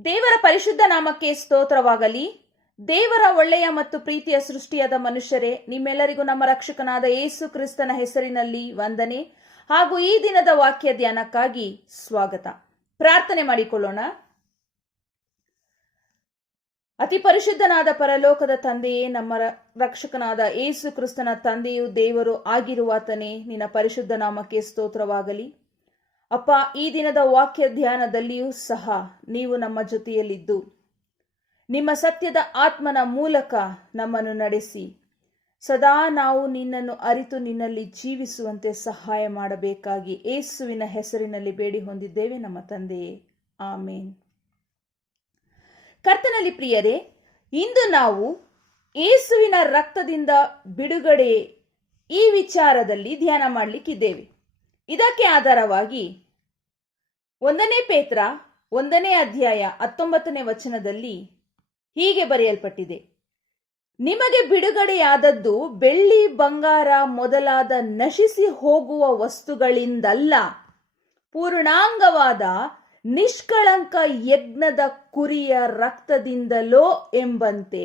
ದೇವರ ಪರಿಶುದ್ಧ ನಾಮಕ್ಕೆ ಸ್ತೋತ್ರವಾಗಲಿ. ದೇವರ ಒಳ್ಳೆಯ ಮತ್ತು ಪ್ರೀತಿಯ ಸೃಷ್ಟಿಯಾದ ಮನುಷ್ಯರೇ, ನಿಮ್ಮೆಲ್ಲರಿಗೂ ನಮ್ಮ ರಕ್ಷಕನಾದ ಯೇಸು ಕ್ರಿಸ್ತನ ಹೆಸರಿನಲ್ಲಿ ವಂದನೆ ಹಾಗೂ ಈ ದಿನದ ವಾಕ್ಯ ಧ್ಯಾನಕ್ಕಾಗಿ ಸ್ವಾಗತ. ಪ್ರಾರ್ಥನೆ ಮಾಡಿಕೊಳ್ಳೋಣ. ಅತಿ ಪರಿಶುದ್ಧನಾದ ಪರಲೋಕದ ತಂದೆಯೇ, ನಮ್ಮ ರಕ್ಷಕನಾದ ಯೇಸು ಕ್ರಿಸ್ತನ ತಂದೆಯು ದೇವರು ಆಗಿರುವಾತನೇ, ನಿನ್ನ ಪರಿಶುದ್ಧ ನಾಮಕ್ಕೆ ಸ್ತೋತ್ರವಾಗಲಿ. ಅಪ್ಪ, ಈ ದಿನದ ವಾಕ್ಯ ಧ್ಯಾನದಲ್ಲಿಯೂ ಸಹ ನೀವು ನಮ್ಮ ಜೊತೆಯಲ್ಲಿದ್ದು ನಿಮ್ಮ ಸತ್ಯದ ಆತ್ಮನ ಮೂಲಕ ನಮ್ಮನ್ನು ನಡೆಸಿ ಸದಾ ನಾವು ನಿನ್ನನ್ನು ಅರಿತು ನಿನ್ನಲ್ಲಿ ಜೀವಿಸುವಂತೆ ಸಹಾಯ ಮಾಡಬೇಕಾಗಿ ಯೇಸುವಿನ ಹೆಸರಿನಲ್ಲಿ ಬೇಡಿ ಹೊಂದಿದ್ದೇವೆ ನಮ್ಮ ತಂದೆಯೇ, ಆಮೇನ್. ಕರ್ತನಲ್ಲಿ ಪ್ರಿಯರೇ, ಇಂದು ನಾವು ಯೇಸುವಿನ ರಕ್ತದಿಂದ ಬಿಡುಗಡೆ ಈ ವಿಚಾರದಲ್ಲಿ ಧ್ಯಾನ ಮಾಡಲಿಕ್ಕಿದ್ದೇವೆ. ಇದಕ್ಕೆ ಆಧಾರವಾಗಿ 1 ಪೇತ್ರ 1 ಅಧ್ಯಾಯ 19ನೇ ವಚನದಲ್ಲಿ ಹೀಗೆ ಬರೆಯಲ್ಪಟ್ಟಿದೆ: ನಿಮಗೆ ಬಿಡುಗಡೆಯಾದದ್ದು ಬೆಳ್ಳಿ ಬಂಗಾರ ಮೊದಲಾದ ನಶಿಸಿ ಹೋಗುವ ವಸ್ತುಗಳಿಂದಲ್ಲ, ಪೂರ್ಣಾಂಗವಾದ ನಿಷ್ಕಳಂಕ ಯಜ್ಞದ ಕುರಿಯ ರಕ್ತದಿಂದಲೋ ಎಂಬಂತೆ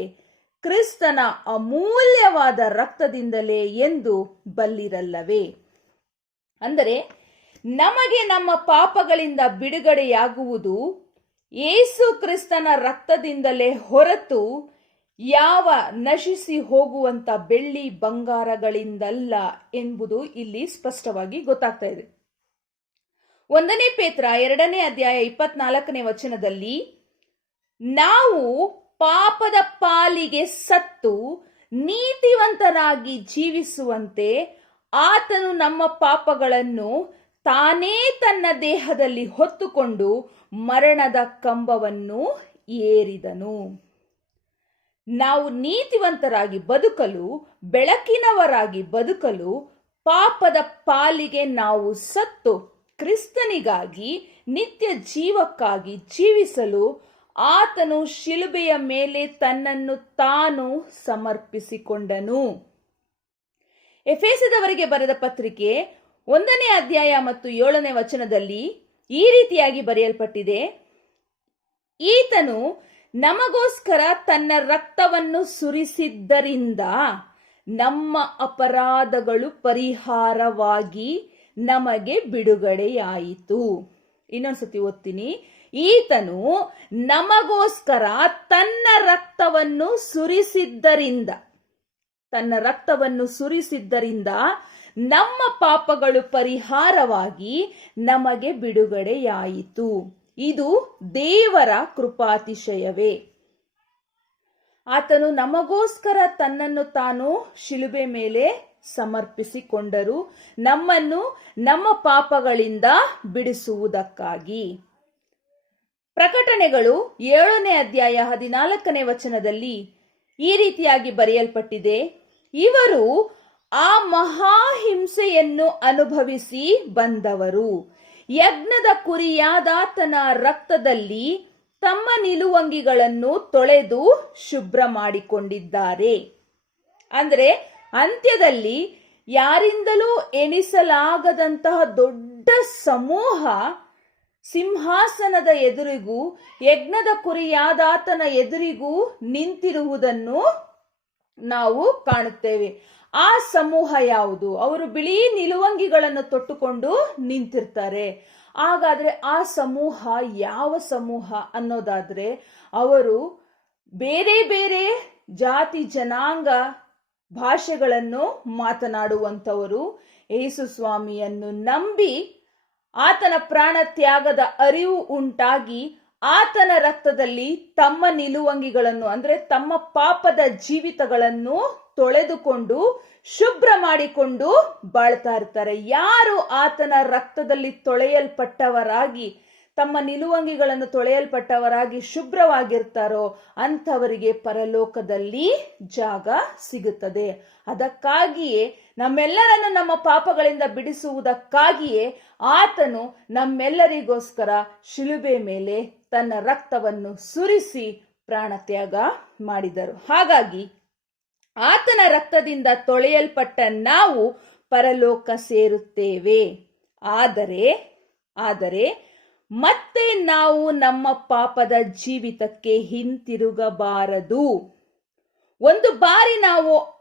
ಕ್ರಿಸ್ತನ ಅಮೂಲ್ಯವಾದ ರಕ್ತದಿಂದಲೇ ಎಂದು ಬಲ್ಲಿರಲ್ಲವೇ. ಅಂದರೆ ನಮಗೆ ನಮ್ಮ ಪಾಪಗಳಿಂದ ಬಿಡುಗಡೆಯಾಗುವುದು ಯೇಸು ಕ್ರಿಸ್ತನ ರಕ್ತದಿಂದಲೇ ಹೊರತು ಯಾವ ನಶಿಸಿ ಹೋಗುವಂತ ಬೆಳ್ಳಿ ಬಂಗಾರಗಳಿಂದಲ್ಲ ಎಂಬುದು ಇಲ್ಲಿ ಸ್ಪಷ್ಟವಾಗಿ ಗೊತ್ತಾಗ್ತಾ ಇದೆ. 1 ಪೇತ್ರ 2 ಅಧ್ಯಾಯ 24ನೇ ವಚನದಲ್ಲಿ ನಾವು ಪಾಪದ ಪಾಲಿಗೆ ಸತ್ತು ನೀತಿವಂತರಾಗಿ ಜೀವಿಸುವಂತೆ ಆತನು ನಮ್ಮ ಪಾಪಗಳನ್ನು ತಾನೇ ತನ್ನ ದೇಹದಲ್ಲಿ ಹೊತ್ತುಕೊಂಡು ಮರಣದ ಕಂಬವನ್ನು ಏರಿದನು. ನಾವು ನೀತಿವಂತರಾಗಿ ಬದುಕಲು, ಬೆಳಕಿನವರಾಗಿ ಬದುಕಲು, ಪಾಪದ ಪಾಲಿಗೆ ನಾವು ಸತ್ತು ಕ್ರಿಸ್ತನಿಗಾಗಿ ನಿತ್ಯ ಜೀವಕ್ಕಾಗಿ ಜೀವಿಸಲು ಆತನು ಶಿಲುಬೆಯ ಮೇಲೆ ತನ್ನನ್ನು ತಾನು ಸಮರ್ಪಿಸಿಕೊಂಡನು. ಎಫೆಸದವರಿಗೆ ಬರೆದ ಪತ್ರಿಕೆ 1 ಅಧ್ಯಾಯ ಮತ್ತು 7ನೇ ವಚನದಲ್ಲಿ ಈ ರೀತಿಯಾಗಿ ಬರೆಯಲ್ಪಟ್ಟಿದೆ: ಈತನು ನಮಗೋಸ್ಕರ ತನ್ನ ರಕ್ತವನ್ನು ಸುರಿಸಿದ್ದರಿಂದ ನಮ್ಮ ಅಪರಾಧಗಳು ಪರಿಹಾರವಾಗಿ ನಮಗೆ ಬಿಡುಗಡೆಯಾಯಿತು. ಇನ್ನೊಂದ್ಸತಿ ಓದ್ತೀನಿ: ಈತನು ನಮಗೋಸ್ಕರ ತನ್ನ ರಕ್ತವನ್ನು ಸುರಿಸಿದ್ದರಿಂದ ನಮ್ಮ ಪಾಪಗಳು ಪರಿಹಾರವಾಗಿ ನಮಗೆ ಬಿಡುಗಡೆಯಾಯಿತು. ಇದು ದೇವರ ಕೃಪಾತಿಶಯವೇ. ಆತನು ನಮಗೋಸ್ಕರ ತನ್ನನ್ನು ತಾನು ಶಿಲುಬೆ ಮೇಲೆ ಸಮರ್ಪಿಸಿಕೊಂಡರು, ನಮ್ಮನ್ನು ನಮ್ಮ ಪಾಪಗಳಿಂದ ಬಿಡಿಸುವುದಕ್ಕಾಗಿ. ಪ್ರಕಟಣೆಗಳು 7ನೇ ಅಧ್ಯಾಯ 14ನೇ ವಚನದಲ್ಲಿ ಈ ರೀತಿಯಾಗಿ ಬರೆಯಲ್ಪಟ್ಟಿದೆ: ಇವರು ಆ ಮಹಾಹಿಂಸೆಯನ್ನು ಅನುಭವಿಸಿ ಬಂದವರು, ಯಜ್ಞದ ಕುರಿಯಾದಾತನ ರಕ್ತದಲ್ಲಿ ತಮ್ಮ ನಿಲುವಂಗಿಗಳನ್ನು ತೊಳೆದು ಶುಭ್ರ ಮಾಡಿಕೊಂಡಿದ್ದಾರೆ. ಅಂದರೆ ಅಂತ್ಯದಲ್ಲಿ ಯಾರಿಂದಲೂ ಎಣಿಸಲಾಗದಂತಹ ದೊಡ್ಡ ಸಮೂಹ ಸಿಂಹಾಸನದ ಎದುರಿಗೂ ಯಜ್ಞದ ಕುರಿಯಾದಾತನ ಎದುರಿಗೂ ನಿಂತಿರುವುದನ್ನು ನಾವು ಕಾಣುತ್ತೇವೆ. ಆ ಸಮೂಹ ಯಾವುದು? ಅವರು ಬಿಳಿ ನಿಲುವಂಗಿಗಳನ್ನು ತೊಟ್ಟುಕೊಂಡು ನಿಂತಿರ್ತಾರೆ. ಹಾಗಾದ್ರೆ ಆ ಸಮೂಹ ಯಾವ ಸಮೂಹ ಅನ್ನೋದಾದ್ರೆ, ಅವರು ಬೇರೆ ಬೇರೆ ಜಾತಿ ಜನಾಂಗ ಭಾಷೆಗಳನ್ನು ಮಾತನಾಡುವಂಥವರು, ಯೇಸು ಸ್ವಾಮಿಯನ್ನು ನಂಬಿ ಆತನ ಪ್ರಾಣ ತ್ಯಾಗದ ಅರಿವು ಉಂಟಾಗಿ ಆತನ ರಕ್ತದಲ್ಲಿ ತಮ್ಮ ನಿಲುವಂಗಿಗಳನ್ನು ಅಂದ್ರೆ ತಮ್ಮ ಪಾಪದ ಜೀವಿತಗಳನ್ನು ತೊಳೆದುಕೊಂಡು ಶುಭ್ರ ಮಾಡಿಕೊಂಡು ಬಾಳ್ತಾ ಇರ್ತಾರೆ. ಯಾರು ಆತನ ರಕ್ತದಲ್ಲಿ ತೊಳೆಯಲ್ಪಟ್ಟವರಾಗಿ ತಮ್ಮ ನಿಲುವಂಗಿಗಳನ್ನು ತೊಳೆಯಲ್ಪಟ್ಟವರಾಗಿ ಶುಭ್ರವಾಗಿರ್ತಾರೋ ಅಂಥವರಿಗೆ ಪರಲೋಕದಲ್ಲಿ ಜಾಗ ಸಿಗುತ್ತದೆ. ಅದಕ್ಕಾಗಿಯೇ ನಮ್ಮೆಲ್ಲರನ್ನು ನಮ್ಮ ಪಾಪಗಳಿಂದ ಬಿಡಿಸುವುದಕ್ಕಾಗಿಯೇ ಆತನು ನಮ್ಮೆಲ್ಲರಿಗೋಸ್ಕರ ಶಿಲುಬೆ ಮೇಲೆ ತನ್ನ ರಕ್ತವನ್ನು ಸುರಿಸಿ ಪ್ರಾಣತ್ಯಾಗ ಮಾಡಿದರು. ಹಾಗಾಗಿ ಆತನ ರಕ್ತದಿಂದ ತೊಳೆಯಲ್ಪಟ್ಟ ನಾವು ಪರಲೋಕ ಸೇರುತ್ತೇವೆ. ಆದರೆ ಮತ್ತೆ ನಾವು ನಮ್ಮ ಪಾಪದ ಜೀವಿತಕ್ಕೆ ಹಿಂತಿರುಗಬಾರದು. ಒಂದು ಬಾರಿ ನಾವು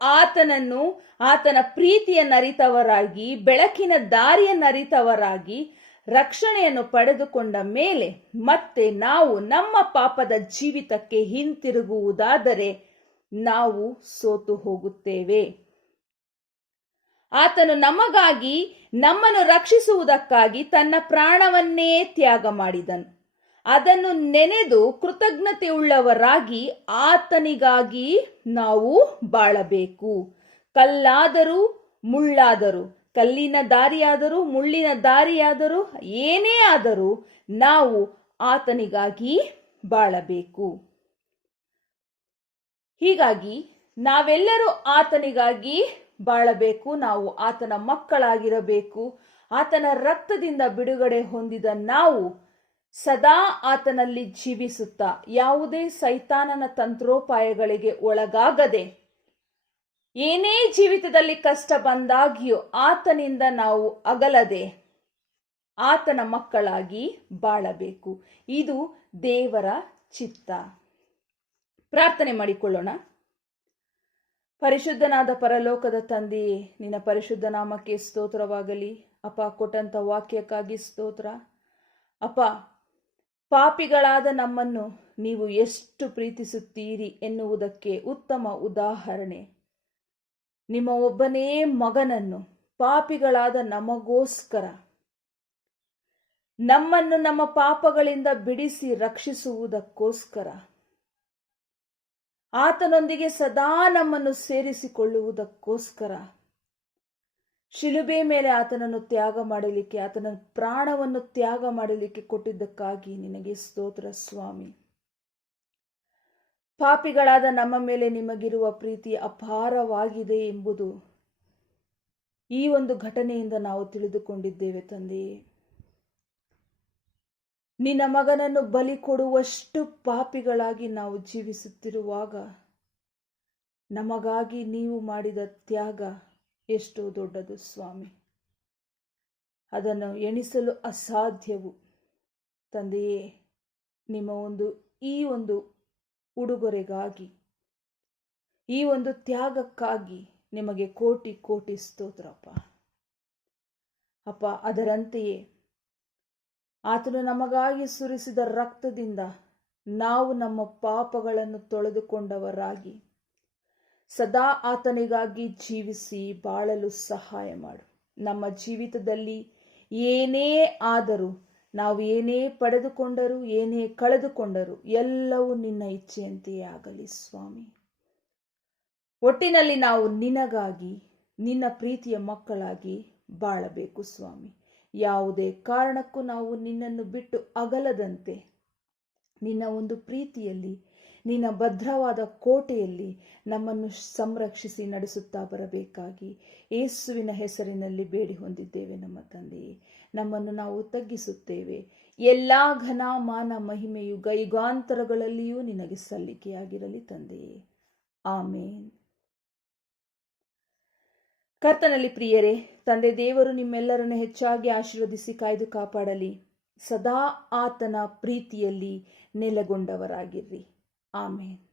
ಆತನ ಪ್ರೀತಿಯನ್ನರಿತವರಾಗಿ, ಬೆಳಕಿನ ದಾರಿಯನ್ನರಿತವರಾಗಿ ರಕ್ಷಣೆಯನ್ನು ಪಡೆದುಕೊಂಡ ಮೇಲೆ ಮತ್ತೆ ನಾವು ನಮ್ಮ ಪಾಪದ ಜೀವಿತಕ್ಕೆ ಹಿಂತಿರುಗುವುದಾದರೆ ನಾವು ಸೋತು ಹೋಗುತ್ತೇವೆ. ಆತನು ನಮಗಾಗಿ, ನಮ್ಮನ್ನು ರಕ್ಷಿಸುವುದಕ್ಕಾಗಿ ತನ್ನ ಪ್ರಾಣವನ್ನೇ ತ್ಯಾಗ ಮಾಡಿದನು. ಅದನ್ನು ನೆನೆದು ಕೃತಜ್ಞತೆಯುಳ್ಳವರಾಗಿ ಆತನಿಗಾಗಿ ನಾವು ಬಾಳಬೇಕು. ಕಲ್ಲಾದರೂ ಮುಳ್ಳಾದರೂ, ಕಲ್ಲಿನ ದಾರಿಯಾದರೂ ಮುಳ್ಳಿನ ದಾರಿಯಾದರೂ ಏನೇ ಆದರೂ ನಾವು ಆತನಿಗಾಗಿ ಬಾಳಬೇಕು. ಹೀಗಾಗಿ ನಾವೆಲ್ಲರೂ ಆತನಿಗಾಗಿ ಬಾಳಬೇಕು. ನಾವು ಆತನ ಮಕ್ಕಳಾಗಿರಬೇಕು. ಆತನ ರಕ್ತದಿಂದ ಬಿಡುಗಡೆ ಹೊಂದಿದ ನಾವು ಸದಾ ಆತನಲ್ಲಿ ಜೀವಿಸುತ್ತಾ, ಯಾವುದೇ ಸೈತಾನನ ತಂತ್ರೋಪಾಯಗಳಿಗೆ ಒಳಗಾಗದೆ, ಏನೇ ಜೀವಿತದಲ್ಲಿ ಕಷ್ಟ ಬಂದಾಗ್ಯೂ ಆತನಿಂದ ನಾವು ಅಗಲದೆ ಆತನ ಮಕ್ಕಳಾಗಿ ಬಾಳಬೇಕು. ಇದು ದೇವರ ಚಿತ್ತ. ಪ್ರಾರ್ಥನೆ ಮಾಡಿಕೊಳ್ಳೋಣ. ಪರಿಶುದ್ಧನಾದ ಪರಲೋಕದ ತಂದೆಯೇ, ನಿನ್ನ ಪರಿಶುದ್ಧ ನಾಮಕ್ಕೆ ಸ್ತೋತ್ರವಾಗಲಿ. ಅಪ್ಪ, ಕೊಟ್ಟಂತ ವಾಕ್ಯಕ್ಕಾಗಿ ಸ್ತೋತ್ರ. ಅಪ್ಪ, ಪಾಪಿಗಳಾದ ನಮ್ಮನ್ನು ನೀವು ಎಷ್ಟು ಪ್ರೀತಿಸುತ್ತೀರಿ ಎನ್ನುವುದಕ್ಕೆ ಉತ್ತಮ ಉದಾಹರಣೆ ನಿಮ್ಮ ಒಬ್ಬನೇ ಮಗನನ್ನು ಪಾಪಿಗಳಾದ ನಮಗೋಸ್ಕರ, ನಮ್ಮನ್ನು ನಮ್ಮ ಪಾಪಗಳಿಂದ ಬಿಡಿಸಿ ರಕ್ಷಿಸುವುದಕ್ಕೋಸ್ಕರ, ಆತನೊಂದಿಗೆ ಸದಾ ನಮ್ಮನ್ನು ಸೇರಿಸಿಕೊಳ್ಳುವುದಕ್ಕೋಸ್ಕರ ಶಿಲುಬೆ ಮೇಲೆ ಆತನನ್ನು ತ್ಯಾಗ ಮಾಡಲಿಕ್ಕೆ, ಆತನ ಪ್ರಾಣವನ್ನು ತ್ಯಾಗ ಮಾಡಲಿಕ್ಕೆ ಕೊಟ್ಟಿದ್ದಕ್ಕಾಗಿ ನಿನಗೆ ಸ್ತೋತ್ರ ಸ್ವಾಮಿ. ಪಾಪಿಗಳಾದ ನಮ್ಮ ಮೇಲೆ ನಿಮಗಿರುವ ಪ್ರೀತಿ ಅಪಾರವಾಗಿದೆ ಎಂಬುದು ಈ ಒಂದು ಘಟನೆಯಿಂದ ನಾವು ತಿಳಿದುಕೊಂಡಿದ್ದೇವೆ ತಂದೆಯೇ. ನಿನ್ನ ಮಗನನ್ನು ಬಲಿ ಕೊಡುವಷ್ಟು ಪಾಪಿಗಳಾಗಿ ನಾವು ಜೀವಿಸುತ್ತಿರುವಾಗ ನಮಗಾಗಿ ನೀವು ಮಾಡಿದ ತ್ಯಾಗ ಎಷ್ಟೋ ದೊಡ್ಡದು ಸ್ವಾಮಿ. ಅದನ್ನು ಎಣಿಸಲು ಅಸಾಧ್ಯವು ತಂದೆಯೇ. ನಿಮ್ಮ ಈ ಒಂದು ಉಡುಗೊರೆಗಾಗಿ, ಈ ಒಂದು ತ್ಯಾಗಕ್ಕಾಗಿ ನಿಮಗೆ ಕೋಟಿ ಕೋಟಿ ಸ್ತೋತ್ರಪ್ಪ. ಅಪ್ಪ, ಅದರಂತೆಯೇ ಆತನು ನಮಗಾಗಿ ಸುರಿಸಿದ ರಕ್ತದಿಂದ ನಾವು ನಮ್ಮ ಪಾಪಗಳನ್ನು ತೊಳೆದುಕೊಂಡವರಾಗಿ ಸದಾ ಆತನಿಗಾಗಿ ಜೀವಿಸಿ ಬಾಳಲು ಸಹಾಯ ಮಾಡು. ನಮ್ಮ ಜೀವಿತದಲ್ಲಿ ಏನೇ ಆದರೂ, ನಾವು ಏನೇ ಪಡೆದುಕೊಂಡರೂ ಏನೇ ಕಳೆದುಕೊಂಡರೂ ಎಲ್ಲವೂ ನಿನ್ನ ಇಚ್ಛೆಯಂತೆಯೇ ಆಗಲಿ ಸ್ವಾಮಿ. ಒಟ್ಟಿನಲ್ಲಿ ನಾವು ನಿನಗಾಗಿ, ನಿನ್ನ ಪ್ರೀತಿಯ ಮಕ್ಕಳಾಗಿ ಬಾಳಬೇಕು ಸ್ವಾಮಿ. ಯಾವುದೇ ಕಾರಣಕ್ಕೂ ನಾವು ನಿನ್ನನ್ನು ಬಿಟ್ಟು ಅಗಲದಂತೆ ನಿನ್ನ ಒಂದು ಪ್ರೀತಿಯಲ್ಲಿ, ನಿನ್ನ ಭದ್ರವಾದ ಕೋಟೆಯಲ್ಲಿ ನಮ್ಮನ್ನು ಸಂರಕ್ಷಿಸಿ ನಡೆಸುತ್ತಾ ಬರಬೇಕಾಗಿ ಯೇಸುವಿನ ಹೆಸರಿನಲ್ಲಿ ಬೇಡಿ ಹೊಂದಿದ್ದೇವೆ ನಮ್ಮ ತಂದೆಯೇ. ನಮ್ಮನ್ನು ನಾವು ತಗ್ಗಿಸುತ್ತೇವೆ. ಎಲ್ಲಾ ಘನ ಮಾನ ಮಹಿಮೆಯು ಯುಗಾಂತರಗಳಲ್ಲಿಯೂ ನಿನಗೆ ಸಲ್ಲಿಕೆಯಾಗಿರಲಿ ತಂದೆಯೇ. ಆಮೇನ್. ಕರ್ತನಲ್ಲಿ ಪ್ರಿಯರೇ, ತಂದೆ ದೇವರು ನಿಮ್ಮೆಲ್ಲರನ್ನು ಹೆಚ್ಚಾಗಿ ಆಶೀರ್ವದಿಸಿ ಕಾಯ್ದು ಕಾಪಾಡಲಿ. ಸದಾ ಆತನ ಪ್ರೀತಿಯಲ್ಲಿ ನೆಲೆಗೊಂಡವರಾಗಿರ್ರಿ. ಆಮೇನ್.